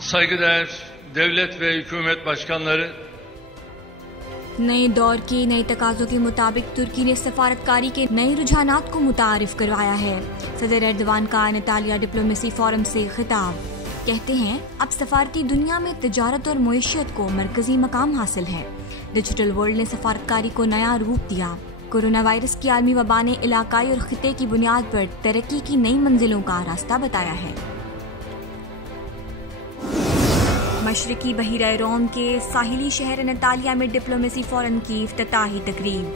Saygıdeğer devlet ve hükümet başkanları, नए दौर के नए तकाज़ों के मुताबिक तुर्की ने सफारतकारी के नए रुझानात को मुतारिफ करवाया है। सदर एर्दवान का नतालिया डिप्लोमेसी फोरम से खिताब। कहते हैं अब सफारती दुनिया में तिजारत और मुईशत को मरकजी मकाम हासिल है। डिजिटल वर्ल्ड ने सफारतकारी को नया रूप दिया। कोरोना वायरस की आलमी वबा ने इलाकाई और खिते की बुनियाद पर तरक्की की नई मंजिलों का रास्ता बताया है। मशरकी बहीरा रोम के साहिली शहर नतालिया में डिप्लोमेसी फोरम की इफ्तिताही तकरीब।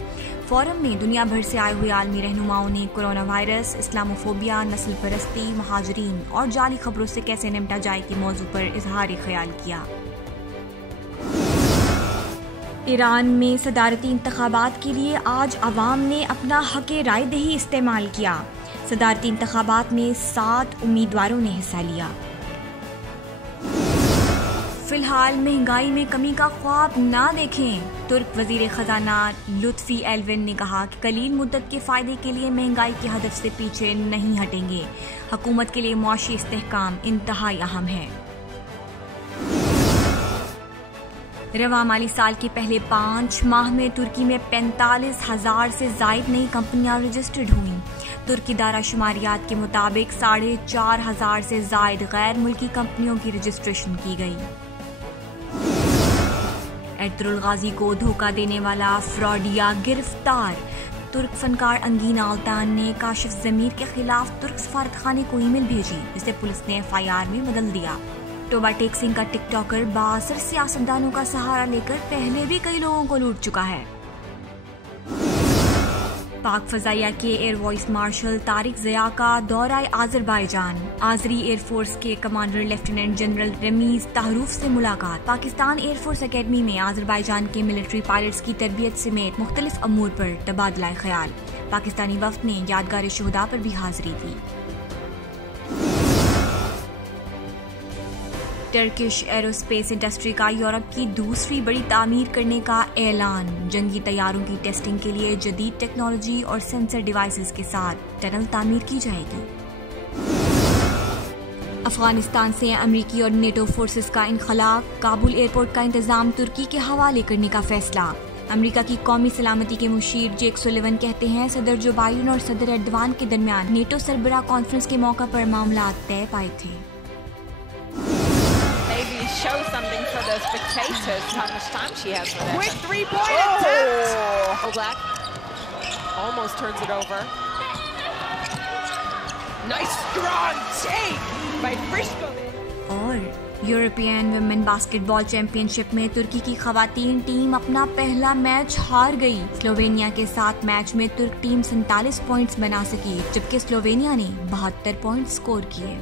फोरम में दुनिया भर से आए हुए आलमी रहनुमाओं ने कोरोना वायरस, इस्लामोफोबिया, नस्ल परस्ती, महाजरीन और जाली खबरों से कैसे निपटा जाए के मौजू पर इजहार ख्याल किया। ईरान में सदारती इंतखाबात के लिए आज अवाम ने अपना हक़ राय दही इस्तेमाल किया। सदारती इंतखाबात में 7 उम्मीदवारों ने हिस्सा लिया। फिलहाल महंगाई में कमी का ख्वाब ना देखें। तुर्क वजीर खजाना लुत्फी एल्विन ने कहा कि कलील मुद्दत के फायदे के लिए महंगाई के हदफ से पीछे नहीं हटेंगे। हुकूमत के लिए मुआशी इस्तेहकाम इंतहाई अहम है। रवा माली साल के पहले 5 माह में तुर्की में 45,000 से जायद नई कंपनियां रजिस्टर्ड हुईं। तुर्की दारा शुमारियात के मुताबिक 4,500 से जायद गैर मुल्की कंपनियों की रजिस्ट्रेशन की गई। एर्तुगरुल गाजी को धोखा देने वाला फ्रॉडिया गिरफ्तार। तुर्क फनकार अंगीन आल्तान ने काशिफ जमीर के खिलाफ तुर्क सफारतखाने को ईमेल भेजी, जिसे पुलिस ने FIR में बदल दिया। टोबा टेक सिंह का टिकटॉकर बासर सियासतदानों का सहारा लेकर पहले भी कई लोगों को लूट चुका है। पाक फजाइया के air vice marshal Tariq Zia का दौरा आज़रबाईजान। आज़री एयरफोर्स के कमांडर लेफ्टिनेंट जनरल रमीज ताहरूफ से मुलाकात। पाकिस्तान एयरफोर्स एकेडमी में आज़रबाईजान के मिलिट्री पायलट्स की तरबियत समेत मुख्तलिफ अमूर पर तबादला ख्याल। पाकिस्तानी वफ्द ने यादगार शुहदा पर भी हाजिरी दी। टर्किश एरोस्पेस इंडस्ट्री का यूरोप की दूसरी बड़ी तामीर करने का ऐलान। जंगी तैयारों की टेस्टिंग के लिए जदीद टेक्नोलॉजी और सेंसर डिवाइसेस के साथ टनल तामीर की जाएगी। अफगानिस्तान से अमरीकी और नेटो फोर्सेस का इनखला। काबुल एयरपोर्ट का इंतजाम तुर्की के हवाले करने का फैसला। अमेरिका की कौमी सलामती के मुशीर जेक सुलिवन कहते हैं सदर जो बाइडेन और सदर एर्दवान के दरमियान नेटो सरबराह कॉन्फ्रेंस के मौका पर मामला तय पाए थे। Show something for the spectators how much time she has for that. Quick 3-point attempt. Oblak almost turns it over. Nice strong take by Frisko. और यूरोपियन वुमेन बास्केटबॉल चैंपियनशिप में तुर्की की खवातीन टीम अपना पहला मैच हार गई। Slovenia के साथ मैच में तुर्क टीम 47 पॉइंट्स बना सकी, जबकि स्लोवेनिया ने 72 पॉइंट्स स्कोर किए।